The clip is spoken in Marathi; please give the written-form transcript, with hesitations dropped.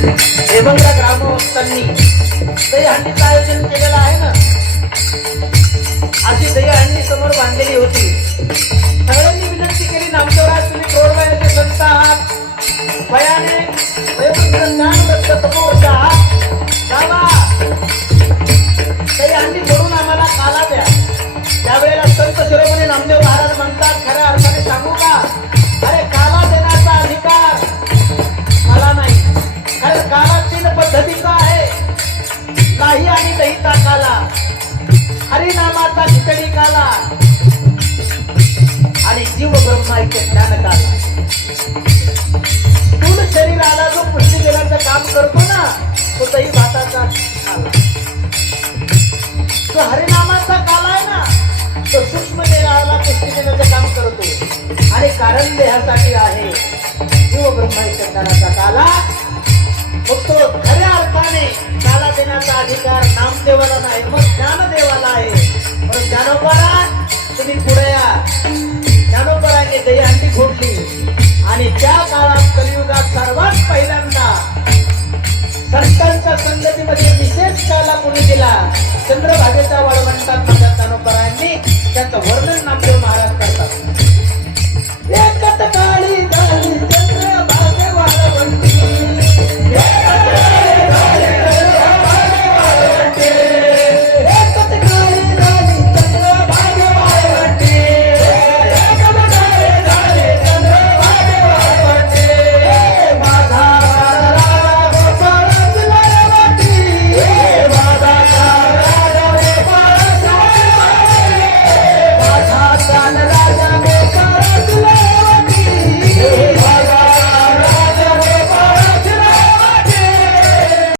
देवंगा ग्रामस्थांनी दहीहंडीचं आयोजन केलेलं आहे ना. अशी दहीहंडी समोर बांधलेली होती. सगळ्यांनी विनंती केली, नामदेवराज तुम्ही प्रौढवयाचे संत आहात, वयाने ज्ञानवृत्त तपोवृत्त आहात, बाबा दहीहंडी फोडून आम्हाला काला द्या. त्यावेळेला संत शिरोमणी नामदेव महाराज म्हणतात, खऱ्या अर्थाने सांगू का, अरे काला देण्याचा अधिकार मला नाही. कारण काला 3 पद्धतीचा आहे. लाही आणि दहीचा काला, हरिनामाचा खिचडी काला आणि जीव ब्रह्माचे ज्ञान काला. स्थूल शरीराला जो पुष्टी देण्याचं काम करतो ना, तो दही भाताचा काला. जो हरिनामाचा काला आहे ना, तो सूक्ष्म देहाला पुष्टी देण्याचं काम करतो आणि कारण देहासाठी आहे जीव ब्रह्माच्या ज्ञानाचा काला. मग तो खऱ्या अर्थाने काला देण्याचा अधिकार नामदेवाला नाही, मग ज्ञानदेवाला आहे. म्हणून ज्ञानोबा तुम्ही पुढे या. ज्ञानोबराने दहीहंडी फोडली आणि त्या काळात कलियुगात सर्वात पहिल्यांदा संतांच्या संगतीमध्ये विशेष काला कोणी दिला, चंद्रभागेच्या वाळवंटात माझ्या ज्ञानोबरांनी त्याचं वर्णन नामदेव महाराज करतात.